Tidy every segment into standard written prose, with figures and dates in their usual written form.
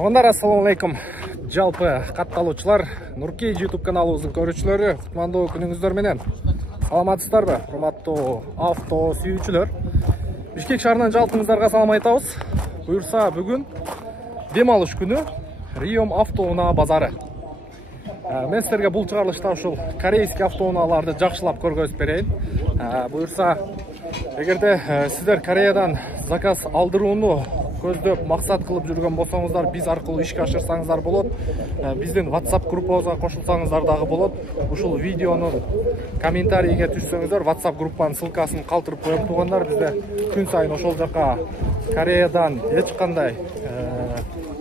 Туугандар, ассаламу алейкум. Жалпы катталуучулар, Нуркей YouTube каналыбыздын көрүүчүлөрү, кутмандуу күнүңүздөр менен. Саламатсыздарбы, урматтуу авто сүйүүчүлөр? Бишкек шаарынан жалпыңыздарга салам айтабыз. Буюрса, бүгүн дем алыш күнү Риом автоунаа базары. Мен силерге бул чыгарылышта ушул корейский автоунааларды жакшылап көргөзүп берейин. Буюрса, эгерде сиздер Кореядан заказ алдырууну көздөп максат кылып жүргөн болсоңуздар, биз аркылуу ишке ашырсаңыздар болот. Биздин WhatsApp группабызга кошулсаңыздар дагы болот. Ушул видеонун комментарийге түшсөңүздөр, WhatsApp группанын ссылкасын калтырып коем туугандар. Бизде күн сайын ошол жака Кореядан эч кандай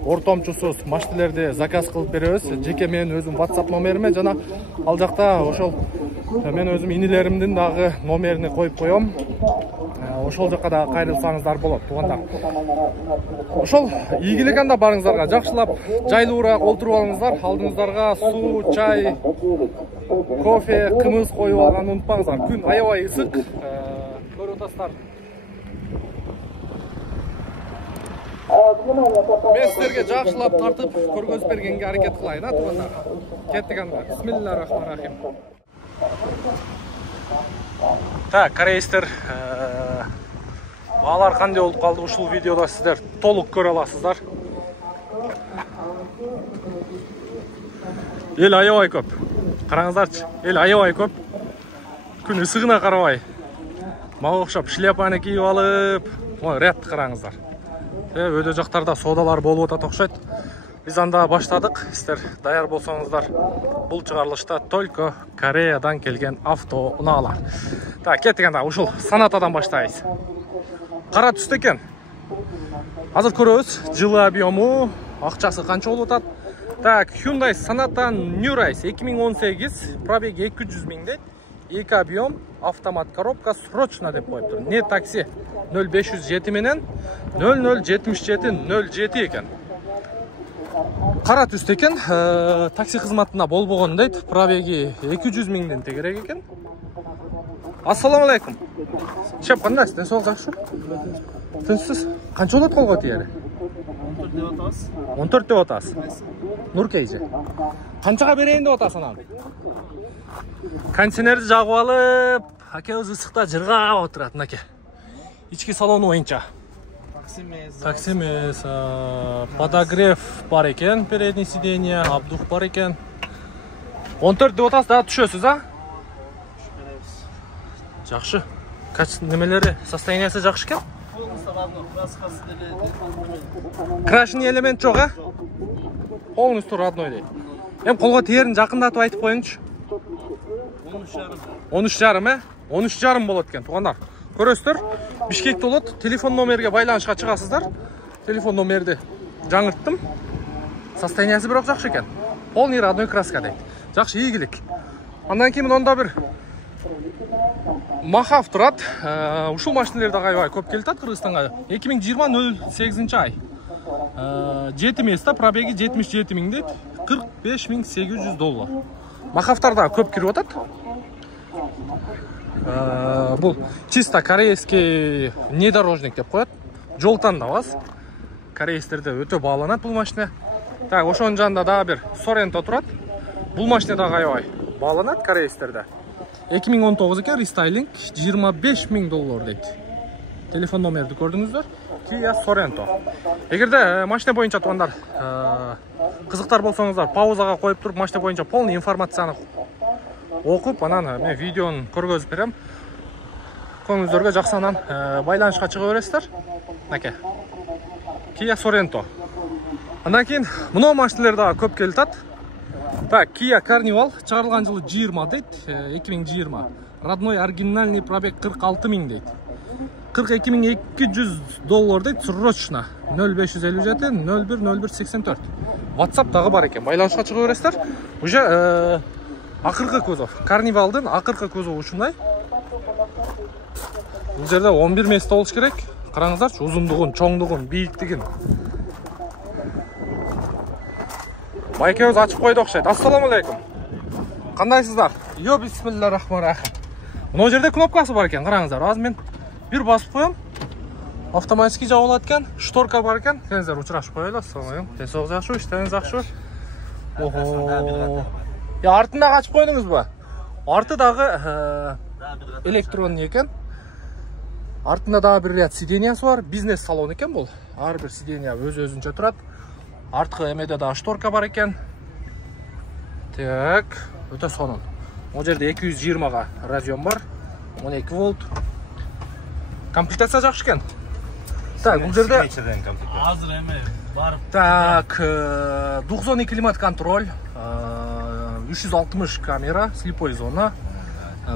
ортомчусуз машиналерди заказ кылып беребиз. Жеке менин өзүм WhatsApp номериме жана ал жакта ошол мен өзүм инилеримдин дагы номерини коюп коем. Ошол жака да кайрылсаңыздар болот туугандар. Ошол ийгилик анда барыңыздарга, жакшылап жайлуураак олтуруп алыңыздар. Алдыңыздарга суу, чай, кофе, кымыз коюп алганды унутпаңыздар. Күн аябай ысык. Көрүп атасыздар. Мен силерге жакшылап тартып көргөзүп бергенге аракет кылайын, туугандар. Кеттик анда. Бисмиллахиррахманиррахим. Так, корейстер, баалар кандай болуп калды, ушул видеода сиздер толук көрө аласыздар. Эл аябай көп. Караңыздарчы, эл аябай көп. Күн ысыгына карабай, мага окшоп шляпаны кийип алып, ряд караңыздар. Өйдө жактарда содалар болуп атат окшойт. Биз анда баштадык. Сиздер даяр болсоңуздар, бул чыгарылышта только Кореядан келген автоунаалар. Так, кеттик анда, ушул Санатадан баштайбыз. Кара түстө экен. Азыр көрөбүз, жылы объему, акчасы канча болуп атат. Так, Hyundai Sonata New Rise 2018, пробеги 200 000 дейт. 2 объем, автомат коробка, срочно деп коюптур. Не такси 0507 менен 007707 экен. Кара түстө экен, такси кызматына болбогон дейт. Пробеги 200 000ден тегерек экен. Ассаламу алейкум. Шеп, кандайсыз? Денсаулык жакшы? Тынчсыз? Канча болот колго тиери? 14 деп атабыз. 14 деп атасыз. Нуркейже. Канчага берейин деп атасың анан? Кондиционерди жагып алып, акебиз ысыкта жыргап отурат, мынакей. Ички салону боюнча. Такси эмес, подогрев бар экен, передний сиденье, обдув бар экен. 14 деп атасыз, да түшөсүз, Жакшы. Немелери, состояниясы жакшы экен? Крашеный элемент жок, Полностью родной дейт. Колго тиерин жакындатып айтып коюңчу. 13,5, 13,5 болот экен, туугандар. Көрөсүздөр, Бишкекте болот. Телефон номерге байланышка чыгасыздар. Телефон номерди жаңырттым. Состояниясы бирок жакшы экен. Полный родной краска дейт. Жакшы, ийгилик. Андан кийин монда бир Махав турат. Ушул машиналер да аябай көп келип атат Кыргызстанга. 2020-08 ай. 7 места, пробеги 77 000 дейт. 45 800 доллар. Махавтар да көп кирип атат. Бул чисто корейский внедорожник деп коет. Жолтан да бас. Корейстерде өтө бааланат бул машина. Так, ошонун жанында дагы бир Sorento турат. Бул машина да аябай бааланат корейстерде. 2019 экен, рестайлинг 25 000 доллар дейт. Телефон номерди көрдүңүздөр. Kia Sorento. Эгерде машина боюнча туугандар кызыктар болсоңуздар, паузага коюп туруп машина боюнча полный информацияны окуп, анан мен видеону көргөзүп берем. Көңүлүңүздөргө жакшы анан байланышка чыга бересиздер. Мынакей. Kia Sorento. Андан кийин мына машиналер дагы көп келип атат. Так, Kia Carnival чыгарылган жылы 20 дейт, 2020. Родной оригинальный пробег 46 000 дейт. 42 200 доллар дейт, срочно 0557 01 01 84. WhatsApp дагы бар экен, байланышка чыга бересиздер. Уже акыркы кузов, Carnivalдын акыркы кузову ушундай. Бул жерде 11 место болуш керек. Караңыздарчы, узундугун, чоңдугун, бийиктигин. Майкебиз ачып койду окшойт. Ассаламу алейкум. Кандайсыздар? Бисмиллахиррахманиррахим. Мына жерде кнопкасы бар экен, караңыздар. Азыр мен бир басып коем. Автоматически жабылат экен, шторка бар экен. Келиңиздер, учурашып коелу. Ассалам алейкум. Тесок жакшы, иштериңиз жакшы. Ого. Я артында качып койдуңузбу? Арты дагы электронный экен. Артында дагы бир ряд сидениясы бар. Бизнес салон экен бул. Ар бир сидения өз-өзүнчө турат. Арткы эмеде дагы шторка бар экен. Так, өтө сонун. Бул жерде 220га разъем бар. 12 вольт. Комплектация жакшы экен. Так, бул жерде Азыр эме бар. Так, 92 климат контроль, 360 камера, слепой зона,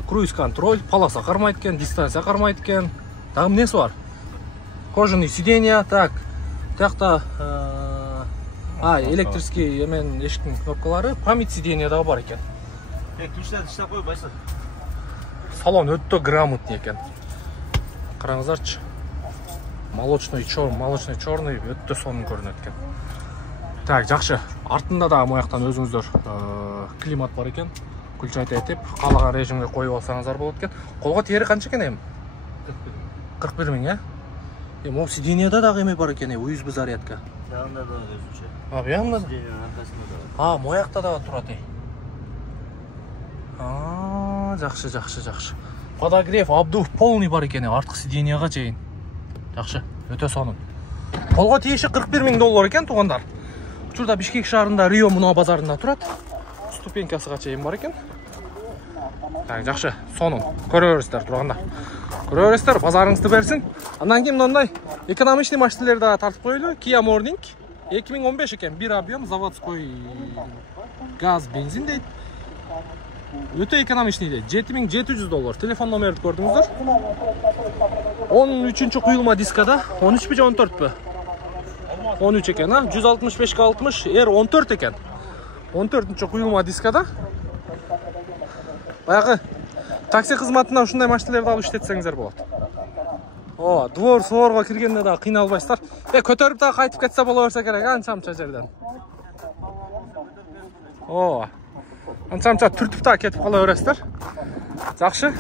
круиз контроль, полоса кармайт экен, дистанция кармайт экен. Дагы эмнеси бар? Кожаный сиденья, так. Тиякта электрический эмен эшиктин кнопкалары, память сиденья дагы бар экен. Ключларды иштеп кой, байсат. Салон өтө грамотный экен. Караңыздарчы. Молочный черный өтө сонун көрүнөт экен. Так, жакшы. Артында дагы мояктан өзүңүздөр климат бар экен. Күлчайт этип, каалаган режимге коюп алсаңыздар болот экен. Колго тери канча экен эми? 41 миң, могу сиденьяда дагы эме бар экен, USB зарядка. Жанында да өзүнчө. Буягында? Сиденьянын аркасында да. Моякта дагы турат. Жакшы. Подогрев, обдув полный бар экен, арткы сиденьяга чейин. Жакшы, өтө сонун. Колго тиеши $41 миң экен, туугандар. Учурда Бишкек шаарында Рио Муна базарында турат. Ступенькасыга чейин бар экен. Так, жакшы, сонун. Көрө бересиздер, туугандар. Көрө бересиздер, базарыңызды берсин. Андан кийин мындай экономичный машиналерди дагы тартып коелу. Kia Morning 2015 экен, бир объем, заводской газ, бензин дейт. Өтө экономичный дейт, $7700. Телефон номерди көрдүңүздөр. 13-чү куюлма дискада, 13 же 14 13 экен, 165-60 R14 экен. 14-чү куюлма дискада. Баягы такси кызматына ушундай машиналерди алып иштетсеңиздер болот. Двор соорго киргенде дагы кыйналбайсыздар. Көтөрүп дагы кайтып кетсе боло берсе керек, анча-мынча жерден. Анча-мынча түртүп дагы кетип кала бересиздер. Жакшы.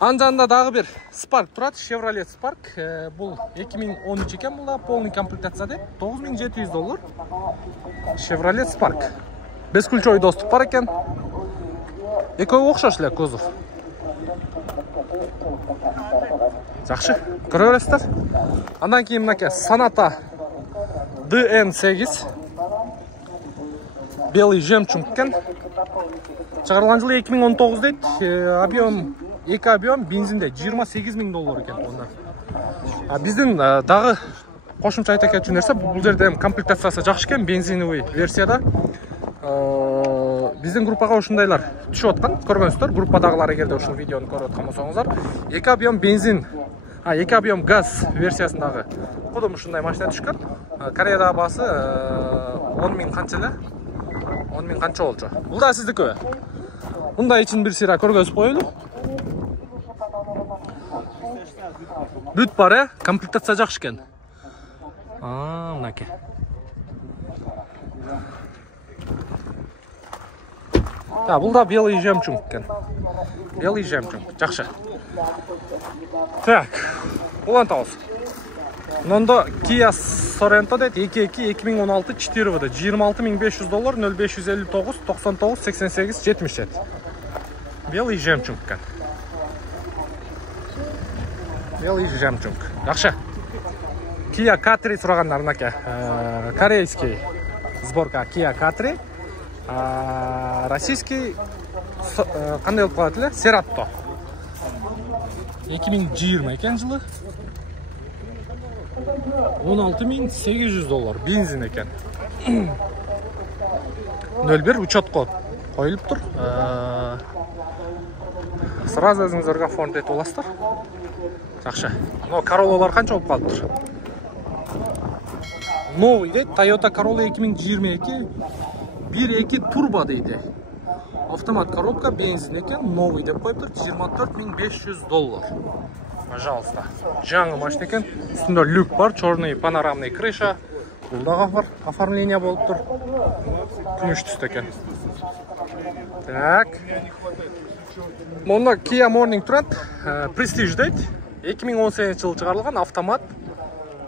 Анжанда дагы бир Spark турат, Chevrolet Spark. Бул 2013 экен, бул да полный комплектация деп, $9700. Chevrolet Spark. Бескульчой доступ бар экен. Экөө окшош эле кузов. Жакшы, көрө бересиздер. Андан кийин мынакей Sonata DN8. Белый жемчуг экен. Чыгарылган жылы 2019 дейт. Объем, эки объем, бензинде $28 миң экен онда. Биздин дагы кошумча айта кетчү нерсе, бул жерде комплектациясы жакшы экен, бензиновый версияда. Биздин группага ушундайлар түшүп аткан, көргөнсүздөр. Группадагылар эгерде ушул видеону көрүп аткан болсоңуздар, эки объем бензин, эки объем газ версиясындагы кудум ушундай машина түшкөн. Кореяда баасы 10 миң канча эле? 10 миң канча болчу. Бул да сиздики. Мындай ичин бир сыйра көргөзүп коелу. Бүт бар, комплектация жакшы экен. Мынакей. Бул да белый жемчуг экен. Белый жемчуг. Жакшы. Так, улантабыз. Мында Kia Sorento дейт, 2016 4 вд, $26500, 0559 99 88 77. Белый жемчуг экен. Белый жемчуг. Жакшы. Kia K3 сурагандар мынакей. Корейский сборка Kia K3. Российский кандай болуп калат эле? Cerato. 2020 экен жылы. $16800 бензин экен. 01 учетко коюлуптур. Сразу өзүңүздөргө оформить этип аласыздар. Жакшы. Но Corolla'лар канча болуп калыптыр? Новый дейт, Toyota Corolla 2022 1.2 турбо дейт. Автомат коробка, бензин экен, новый деп коюптур, $24500. Пожалуйста. Жаңы машина экен. Үстүндө люк бар, черный панорамный крыша. Бул дагы бар, оформление болуптур. Күмүш түстө экен. Так. Мында Kia Morning турат, Prestige дейт. 2018 жылы чыгарылган автомат.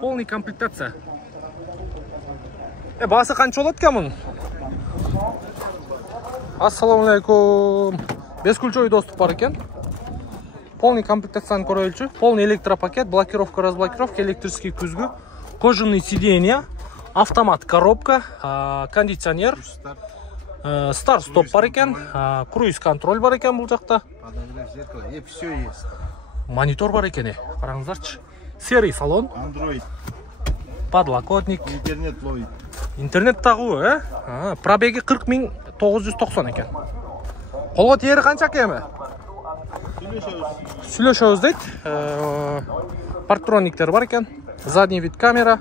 Полный комплектация. Басы канча болот экен мунун? Ассаламу алейкум. Бескульчой доступ бар экен. Полный комплектацияны көрөлчү. Полный электропакет, блокировка, разблокировка, электрический күзгү, кожаные сиденья, автомат, коробка, кондиционер, старт-стоп бар экен, круиз-контроль бар экен бул жакта. Все есть. Монитор бар экен, караңыздарчы. Серый салон. Android. Подлокотник. Интернет ловит. Интернет тагуу, Пробеги 40.990 экен. Колго тери канча экен? Сүйлөшөбүз дейт. Парктрониктер бар экен. Задний вид камера.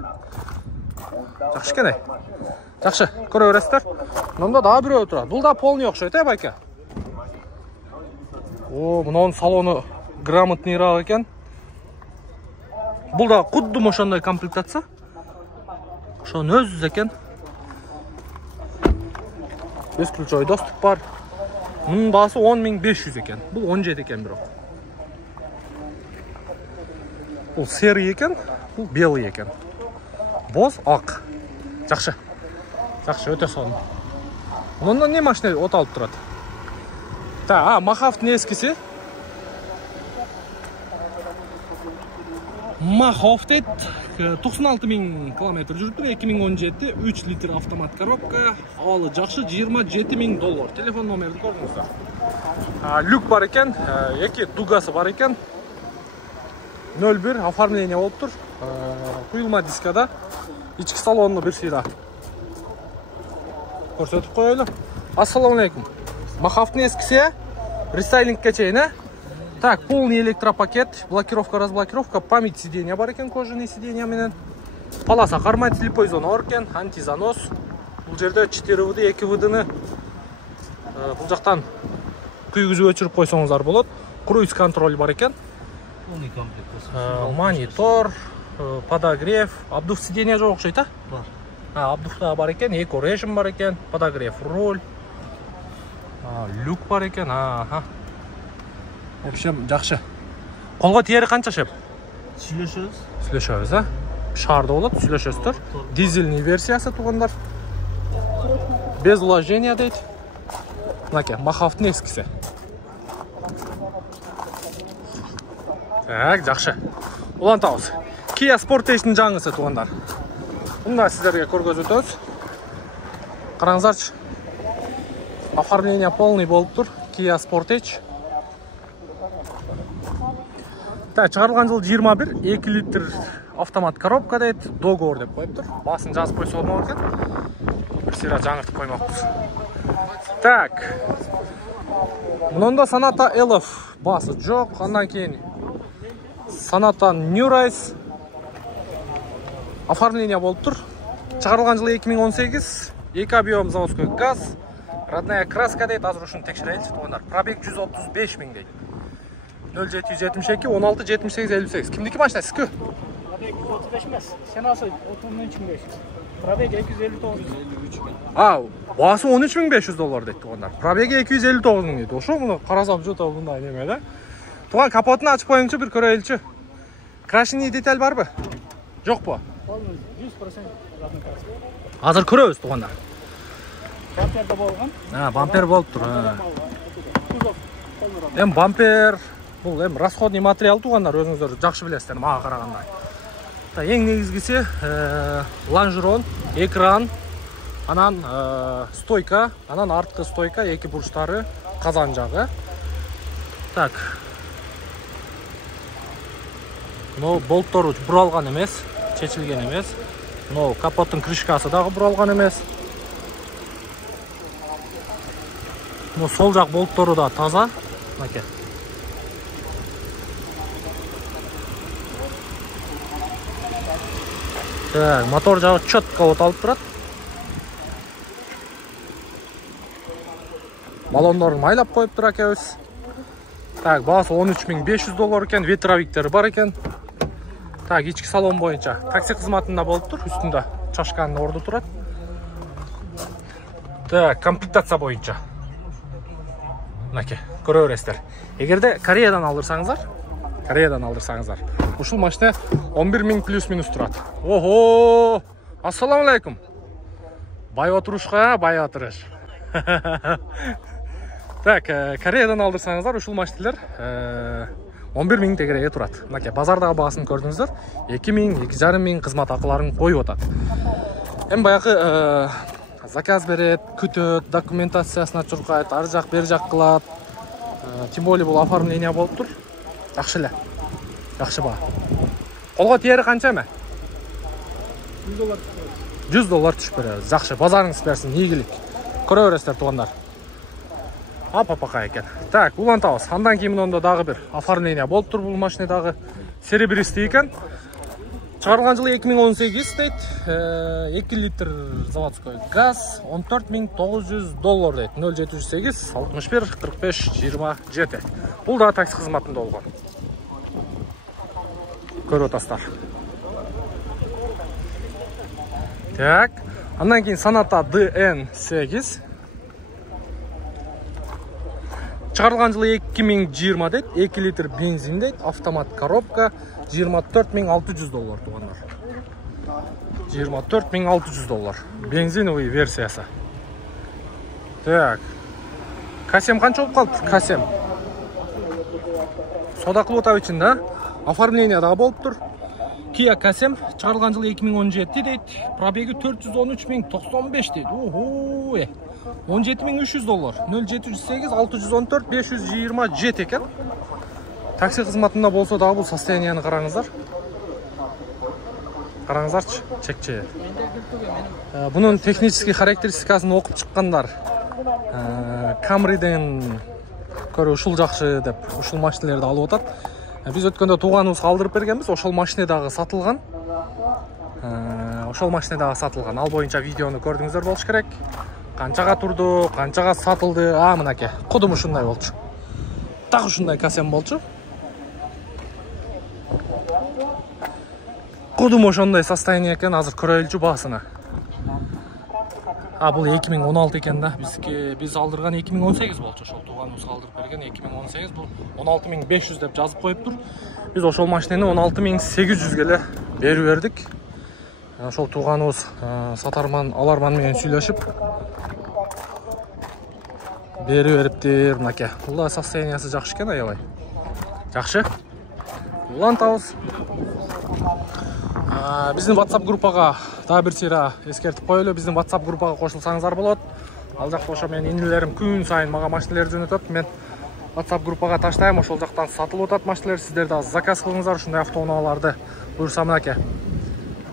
Жакшы экен. Жакшы, көрө бересиздер. Мында дагы бирөө турат. Бул да полный окшойт, байка. Мунун салону грамотныйраак экен. Бул да куддум ошондой комплектация. Ошонун өзү экен. Бескульчой доступ бар. Мунун баасы 10.500 экен. Бул 17 экен бирок. Бул серый экен, бул белый экен. Боз ак. Жакшы. Жакшы, өтө сонун. Мундан не машина от алып турат? Махавтын эскиси. Махов дейт. 96.000 километр жүрүптүр. 2017 3 литр автомат коробка. Абалы жакшы, $27.000. Телефон номерин көрүңүздөр. Люк бар экен, эки дугасы бар экен. 01 оформление болуптур. Куюлма дискада. Ички салонну бир сыйра көрсөтүп коелу. Ассаламу алейкум. Махавтын эскиси, рестайлингке чейин, Так, полный электропакет, блокировка, разблокировка, память сиденья бар экен, кожаный сиденья менен. Полоса кармайт, слепой зона бар экен, антизанос. Бул жерде 4 выды, 2 выдыны бул жактан күйгүзүп өчүрүп койсоңуздар болот. Круиз контроль бар экен. Полный комплект. Монитор, подогрев, обдув сиденья жок окшойт, Бар. Обдув да бар экен, эко режим бар экен, подогрев руль. Люк бар экен, В общем, жакшы. Колго тиери канча шеп? Сүйлөшөбүз, Шарды болот, сүйлөшөсүздөр. Дизельный версиясы тугандар. Без вложения дейт. Мынакей, Махавтын эскиси. Так, жакшы. Улантабыз. Kia Sportage'нин жаңысы тугандар. Мында сиздерге көргөзөтөбүз. Караңыздарчы. Оформление полный болуптур. Kia Sportage. Чыгарылган жыл 21, 2 литр автомат коробка дейт, договор деп коюптур. Басын жазып койсо болмок экен. Бир сыйра жаңыртып коймокпуз. Так. Мында Sonata Elf басы жок, андан кийин Sonata New Rise оформление болуптур. Чыгарылган жыл 2018, эки объем заводской газ, родная краска дейт, азыр ушуну текшереличи тугандар. Пробег 135.000 дейт. 0772 16 78 58. Kimdiki машина сизки? Пробег 135 эмес. Сенасы 13500. Пробег 259. Басы $13.500 дейт тугандар. Пробеги 259 дейт. Ошо муну карасам жота мындай неме да. Туган капотун ачып коюңчу, бир көрөйлүчү. Крашеный деталь барбы? Жокпу? 100% родной краска. Азыр көрөбүз тугандар. Бампер да болгон. Бампер болуптур. Бампер бул расходный материал тугандар, өзүңүздөр жакшы билесиздер, мага караганда. Эң негизгиси лонжерон, экран, анан стойка, анан арткы стойка, эки бурчтары, казан жагы. Так. Но болттору буралган эмес, чечилген эмес. Но капоттун крышкасы дагы буралган эмес. Но сол жак болттору да таза. Мынакей. Так, мотор жагы четко от алып турат. Баллондорун майлап коюптур акебиз. Так, баасы $13.500 экен, ветровиктери бар экен. Так, ички салон боюнча такси кызматында болуптур, үстүндө чашканын орду турат. Так, комплектация боюнча. Мынакей, көрө бересиздер. Эгерде Кореядан алдырсаңыздар, Кореядан алдырсаңыздар. Ушул машина 11 000 плюс-минус турат. Ого! Ассаламу алейкум. Бай отурушка, бай отуруш. Так, Кореядан алдырсаңыздар, ушул машиналар 11 000 тегерге турат. Мынакей базардагы баасын көрдүңүздөр. 2 000, 2,5 000 кызмат акыларын коюп атат. Эми баягы заказ берет, күтөт, документациясына чуркайт, ар жак бер жак кылат. Тем более бул оформление болуп тур. Жакшы эле. Жакшы баа. Колго тиери канча эме? $100. $100 түшүп беребиз. Жакшы, базарыңыз берсин, ийгилик. Көрө бересиздер туугандар. Апапака экен. Так, улантабыз. Андан кийин мында дагы бир оформление болуп тур бул машинадагы. Серебристый экен. Чыгарылган жылы 2018 дейт. 2 литр заводской газ $14,900 дейт. 0708 61 45 27. Бул да такси кызматында болгон. Көрүп атасыздар. Так, андан кийин Sonata DN8. Чыгарылган жылы 2020 дейт. 2 литр бензин дейт. Автомат коробка. $24,600 тугандар. $24,600. Бензиновый версиясы. Так. Касем канча болуп калды? Касем. Сода кылып атабы үчүн да. Оформление дагы болуп тур. Kia Касем чыгарылган жылы 2017 дейт. Пробеги 413,095 дейт. Ого! $17,300. 0708 614 527 экен. Такси кызматында болсо дагы бул состоянияны караңыздар. Караңыздарчы, чекче. Бунун технический характеристикасын окуп чыккандар. Camry'ден көрө ушул жакшы деп ушул машиналарды алып атат. Биз өткөндө тууганыбызга алдырып бергенбиз, ошол машинадагы сатылган. Ал боюнча видеону көрдүңүздөр болуш керек. Канчага турду, канчага сатылды, мынакей. Кудум ушундай болчу. Так ушундай Касем болчу. Кудум ошондой состояние экен, азыр көрөлүчү баасына. Бул 2016 экен да. Биз алдырган 2018 болчу. Ошол тууганыбызга алдырып берген 2018, бул 16500 деп жазып коюптур. Биз ошол машинени 16800 эле берип бердик. Ошол тууганыбыз сатарман, аларман менен сүйлөшүп берип бериптир, мынакей. Бул да состояниясы жакшы экен, аябай. Жакшы. Улантабыз. Биздин WhatsApp группага дагы бир сыйра эскертип коелу. Биздин WhatsApp группага кошулсаңыздар болот. Ал жакта ошо менин инилерим күн сайын мага машиналарды жөнөтөт. Мен WhatsApp группага таштайм, ошол жактан сатылып атат машиналар. Сиздер да заказ кылыңыздар, ушундай автоунааларды. Буюрса мынакей.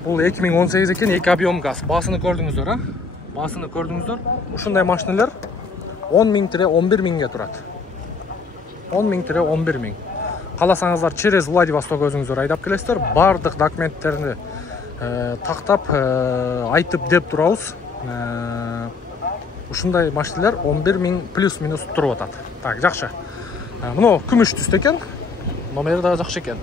Бул 2018 экен, 2 объем газ. Баасыны көрдүңүздөр, Баасыны көрдүңүздөр. Ушундай машиналар 10 000-11 000ге турат. 10 000-11 000. Каласаңыздар через Владивосток өзүңүздөр айдап келесиздер. Бардык документтерди тактап айтып деп турабыз. Ушундай машиналар 11 000 плюс-минус туруп атат. Так, жакшы. Муну күмүш түстө экен. Номери дагы жакшы экен.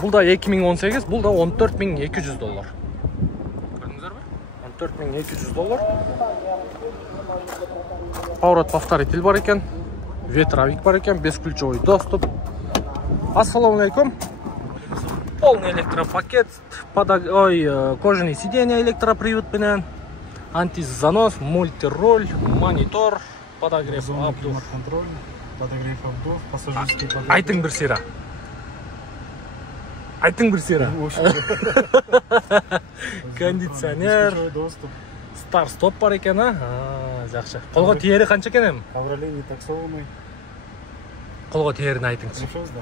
Бул да 2018, бул да $14,200. Көрдүңүздөрбү? $14,200. Поворот повторитель бар экен. Ветровик бар экен, бесключевой доступ. Ассаламу алейкум. Полный электропакет, кожаный сиденья электропривод менен, антизанос, мультироль, монитор, подогрев обдув. Подогрев обдув, пассажирский подогрев. Айтың бір сыйра. Кондиционер, старт-стоп бар екен, жақшы. Қолға тиері қанша екен ем? Ковролин таксованный. Қолға тиерін айтыңыз. Сөзді.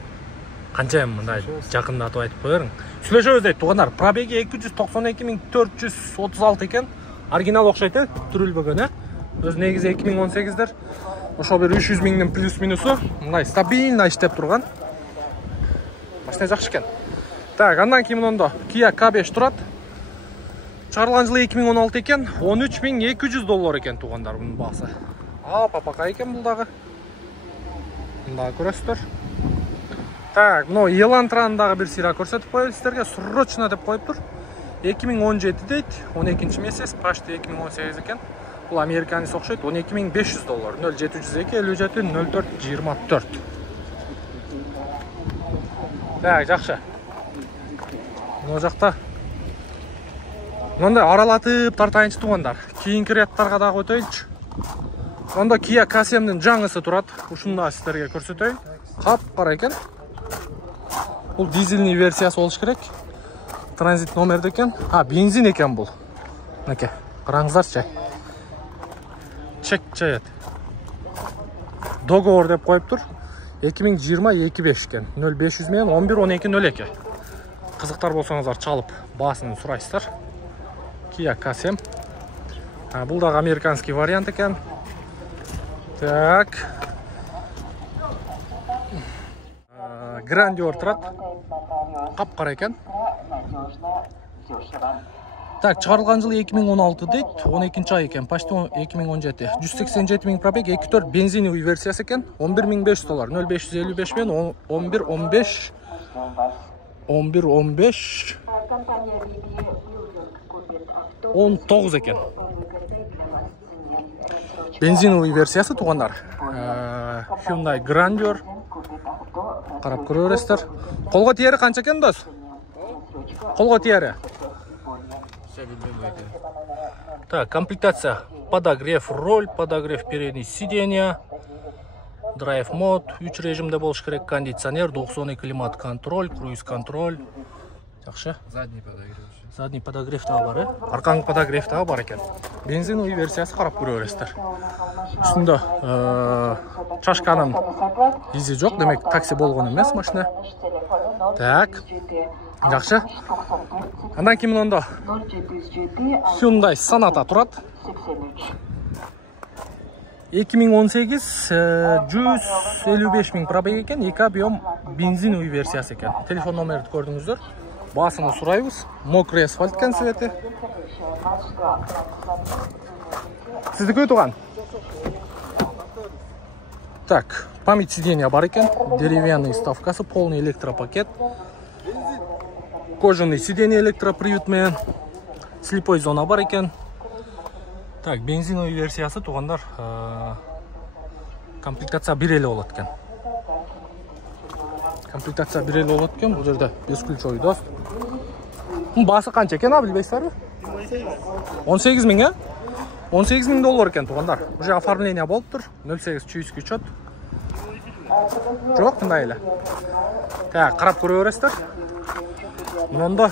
Қанша ем мындай жақында атып айтып қойырың. Сүйлөшөбүз дейт туғандар. Пробеги 292,436 екен. Оригинал окшойт, түрүлбөгөн, Өз негизи 2018дер. Ошол бир 300 000 плюс-минусу. Мындай стабильно иштеп турган. Машина жакшы экен. Так, андан кийин мында Kia K5 турат. Чыгарылган жылы 2016 экен, $13,200 экен тугандар бунун баасы. Папака экен бул дагы. Мында көрөсүздөр. Так, мына Elantra'ны дагы бир сыйра көрсөтүп коелу сиздерге. Срочно деп коюптур. 2017 дейт, 12 месяц, почти 2018 экен. Бул американец окшойт, $12,500. 0702 57 04 24. Так, жақсы. Мына жақта мындай аралатып тартайыншы туғандар. Кейінгі реттарға дағы өтейінші. Онда Kia K7-нің жаңысы тұрады. Ушында сіздерге көрсетейін. Қап-қара екен. Бұл дизельный версиясы болуш керек. Транзит номерді екен. Бензин екен бұл. Мәке, қараңыздар чай. Чек чай еді. Договор деп қойып тұр. 2020-25 екен. 0500 мен 11-12-02. Қызықтар болсаңыздар чалып басын сұрайсыздар. Kia K7. Бұл дағы американский вариант екен. Так. Грандиор тұрады. Қап-қара екен. Так, шығарылған жылы 2016 дейді, 12 ай екен, почти 2017. 187 000 пробег, 2.4 бензиновый версиясы екен, $11,500, 0555 мен 11-15, 19 екен. Бензиновый версиясы туғандар. Hyundai Grandeur. Қарап көререстер. Қолға тиері қанша екен дос? Қолға тиері. Так, комплектация. Подогрев руль, подогрев передней сиденья, драйв мод, 3 режимде болуш керек, кондиционер, 90 климат контроль, круиз контроль. Жақсы. Задний подогрев. Задний подогрев тағы бар, арқаңғы подогрев тағы бар екен. Бензиновый версиясы қарап көререстер. Үстінде чашканың изи жоқ, демек такси болған емес машина. Так, жақсы. Андан кейін онда Hyundai Sonata тұрады. 2018 155 000 пробег екен, 2 объем бензиновый версиясы екен. Телефон номерді көрдіңіздер. Басыны сұрайбыз. Мокрый асфальт екен светі. Сіздікі өтуған? Так, память сиденья бар екен. Деревянный ставкасы, полный электропакет. Кожаный сиденье электроприютмен. Слепой зона бар екен. Так, бензиновый версиясы туғандар. Комплектация бірелі олат екен. Комплектация бірелі олат екен. Бұл жерде бесключовый дост. Басы қанша екен, білбейсіздер бе? 18 000, 18 000 доллар екен туғандар. Уже оформление болып тұр. 08 чуйский чет. Жоқ, тыңдай елі. Так, қарап көріп өрестер. Мұнда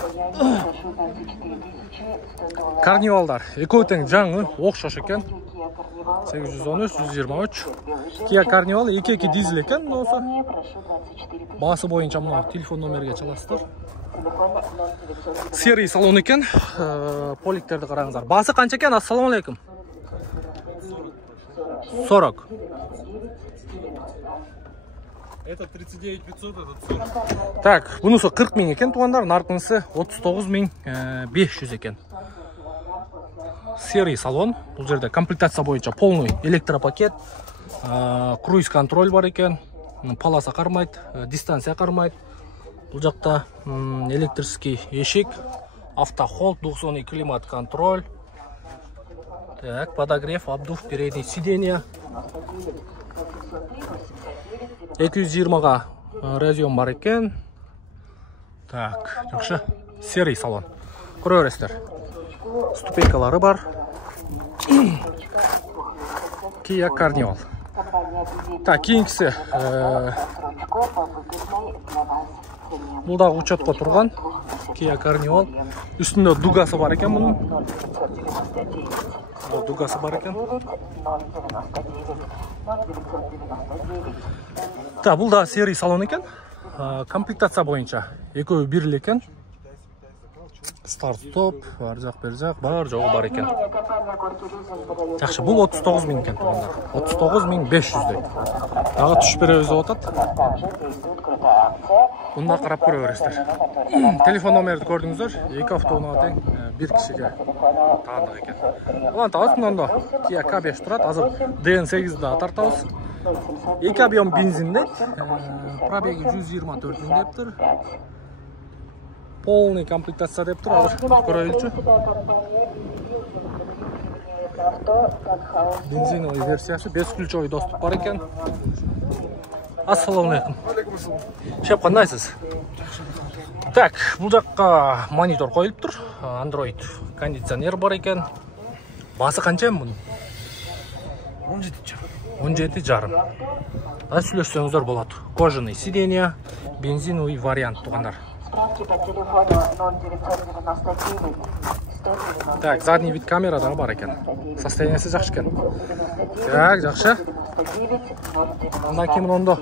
карнивалдар. Екеудің жаңы, оқшаш екен. 813-123. Kia Carnival 2 дизель екен. Басы бойынша мұна телефон номерге çalасыздар. Серый салон екен. Поликтерді қараңыздар. Басы қанша екен? Ассаламу алейкум. 40. Это 39 500, этот 40. Так, бұнысы 40 000 екен туғандар, нарқынысы 39 500 екен. Серый салон. Бұл жерде комплектация бойынша полный электропакет, круиз контроль бар екен, полоса қармайды, дистанция қармайды. Бұл жақта электрический ешек, автохолд, 90 климат контроль. Так, подогрев, обдув передней сиденья. 220-ға разъем бар екен. Так, жақсы. Серый салон. Көререстер. Ступенькалары бар. Kia Carnival. Так, кейінгісі. Бұлдағы учетқа тұрған. Kia Carnival. Үстінде дугасы бар екен бұның. Дугасы бар екен. Так, бұл да серый салон екен. Комплектация бойынша екеуі бірілі екен. Старт-стоп, бар жақ, бер жақ, бар жоғы бар екен. Жақшы, бұл 39 000 екен. 39 500 дейді. Дағы түш бере өзі отады. Бұнда қарап көре өрестер. Телефон номерді көрдіңіздер. 2 автоуына тең, бір кішіге тағандық екен. Оған тағыз мұнда Kia K5 тұрады. Азыр DN8-ді тартауыз. 2 объем бензин дейді. Пробеги 124 000 деп тұр. Полный комплектация деп тұр. Азыр көрейінші. Бензиновый версиясы, бесключовый доступ бар екен. Ассаламу алейкум. Шеп, қандайсыз? Так, бұл жаққа монитор қойылып тұр. Android кондиционер бар екен. Басы қанша мұның? 17,5. Сөйлессеңіздер болады. Кожаный сиденье, бензиновый вариант туғандар. Так, задний вид камерада бар екен. Состояниесі жақсы екен. Так, жақсы. Мына кемін онда.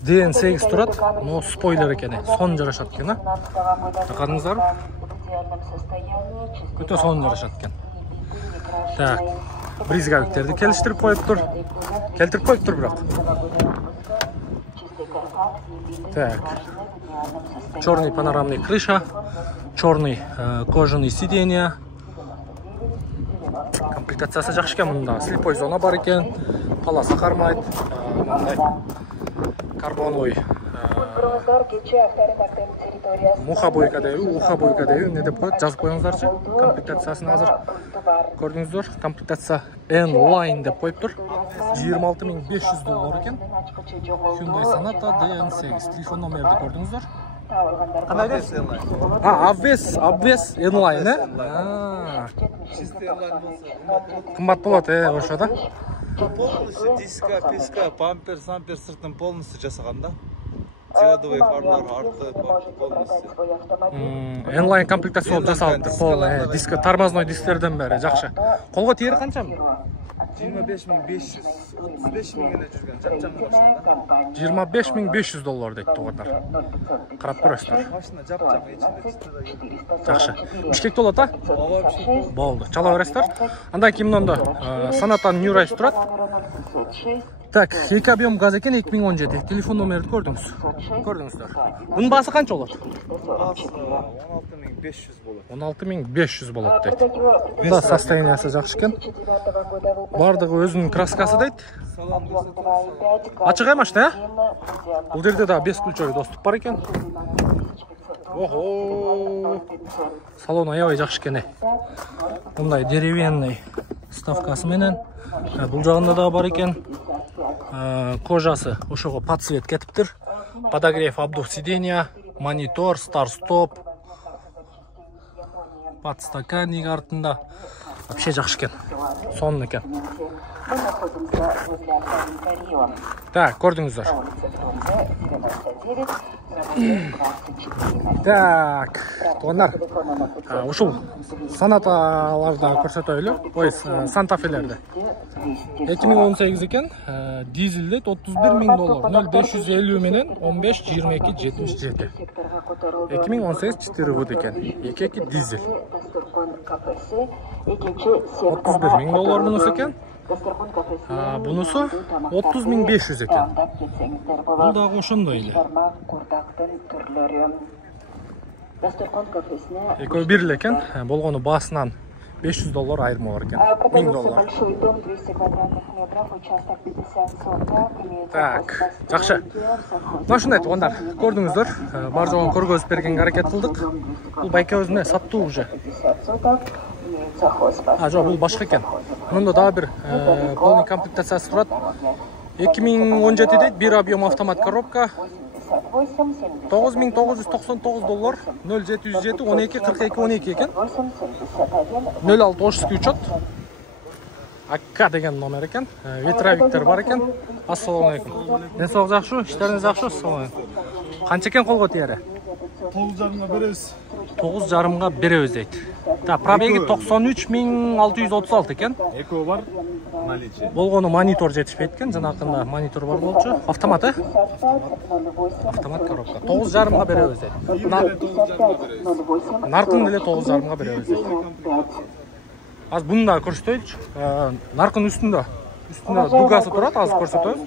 DN8 тұрады, но спойлер екен. Сон жарашат екен. Тақадыңыздар. Көте сон жарашат екен. Так, бризгавиктерді келістіріп қойып тұр. Келтіріп қойып тұр бірақ. Так, черный панорамный крыша, черный кожаный сиденье. Комплектациясы жақсы екен мұнда. Слепой зона бар екен, паласы қармайды. Карбоновый мухабойкадайы не деп қойды, жазып қойыңыздаршы. Комплектациясын азыр көрдіңіздер. Комплектация N-Line деп қойып тұр. 26,500 доллар екен. Hyundai Sonata DN8. Телефон номерді көрдіңіздер. Обвес N-Line, қымбат болады, ошада. Полностью диска, писка, пампер, сампер сыртын полностью жасағанда. Диодовый фарлар арты полностью. N-Line комплектация болып жасалыпты. Пол диска, тормозной дисктерден бәрі жақсы. Қолға тиері қанша? 25,500, 35,000 жүрген жап-жаңы машина. 25,500 доллар дейді туғандар. Қарап көресіздер. Машина жап-жаңы içinde. Жақсы. Бішкекте болады, болды. Чала бересіздер. Андай кимнонда Sonata New Rise тұрады. Так, екі объем газ екен 2017. Телефон номерді көрдіңіздер. Бұның басы қанша болады? Басы 16,500 болады. 16,500 болады дейді. Бұнда состояниясы жақсы екен. Бардығы өзінің краскасы дейді. Açıq машина, бұл жерде да 5 ключовый доступ бар екен. Охо! Салон аябай жақсы екен. Бұндай деревянный ставкасы менен. Бұл жағында да бар екен. Кожасы ошоға подсвет кетіптір. Подогрев обдув сиденья, монитор, старт-стоп, подстаканник артында. Вообще жақсы екен. Сонын екен. Так, көрдіңіздер. Так, туғандар. Ушул Sonatаларда көрсөтөлү. Ой, Santa-Fe'лерде. 2018 екен. Дизелде 31,000 доллар. 0550 менен 15-22-77. 2018 4 вуд екен. 2 дизель. 31,000 доллар бұнысы екен. Бұнысы 30,500 екен. Бұл дағы ошондой эле. Экөө бир эле экен. Болгону басынан 500 доллар айырма бар екен. 1000 доллар. Так, жақсы. Машина туғандар, көрдіңіздер. Бар жоғын көргөзіп берген аракет қылдық. Бұл байке өзіне сатты уже. Жоқ, бұл башқа екен. Мұнда да бір полный комплектациясы тұрады. 2017 дейді, бір объем автомат коробка. 9999 доллар, 0707 12 42 12 екен. 0630 учет. АК деген номер екен. Ветровиктер бар екен. Ассалаумалейкум. Денсаулық жақсы, іштеріңіз жақсы, ассалаумалейкум. Қанша екен қолға тиері? 9,5-ға береміз. 9,5-ға береміз дейді. Пробеги 93,636 екен. Эко бар, наличие. Болгону монитор жетишпейт экен, жанакында монитор бар болчу. Автомат, Автомат коробка. 9,5-га беребиз дейт. Наркын деле 9,5-га беребиз дейт. Аз буну да көрсөтөйүнчү. Наркын үстүндө дугасы турат, аз көрсөтөбүз.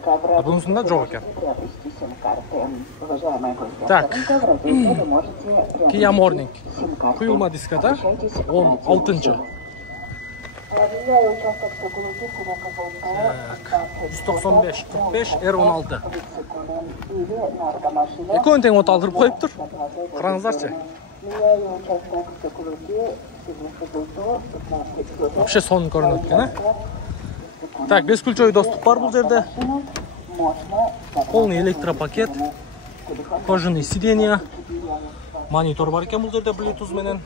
Бунусунда жок экен. Так. Kia Morning. Куюлма дискада 16-чы. 195-45 R16. Экөөнү тең от алдырып коюптур. Караңыздарчы. Вообще сон көрүнөт экен, Так, бес ключовый доступ бар бул жерде. Полный электропакет, кожаный сиденья, монитор бар екен бұл жерде Bluetooth менен.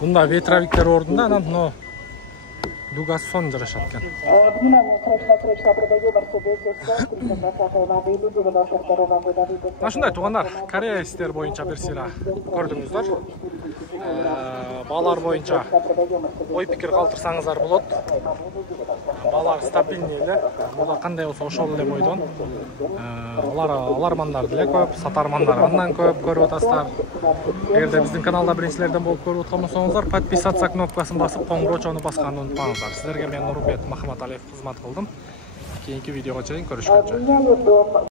Бунда ветровиктер ордында, анан но дугасон жарашат экен. Ашындай тугандар, Корея истер боюнча бир сыйра көрдүңүздөр. Балар боюнча ой пикир калтырсаңыздар болот. Балар стабильный эле, буга кандай болсо ошол эле бойдон. Алармандар деле көп, сатармандар андан көп көрүп атасыздар. Эгерде биздин каналда биринчилерден болуп көрүп аткан болсоңуздар, подписаться кнопкасын басып, коңгурочону басканды унутпаңыздар. Сиздерге мен Нурбек Махматалиев кызмат кылдым. Кийинки видеого чейин көрүшкөнчө.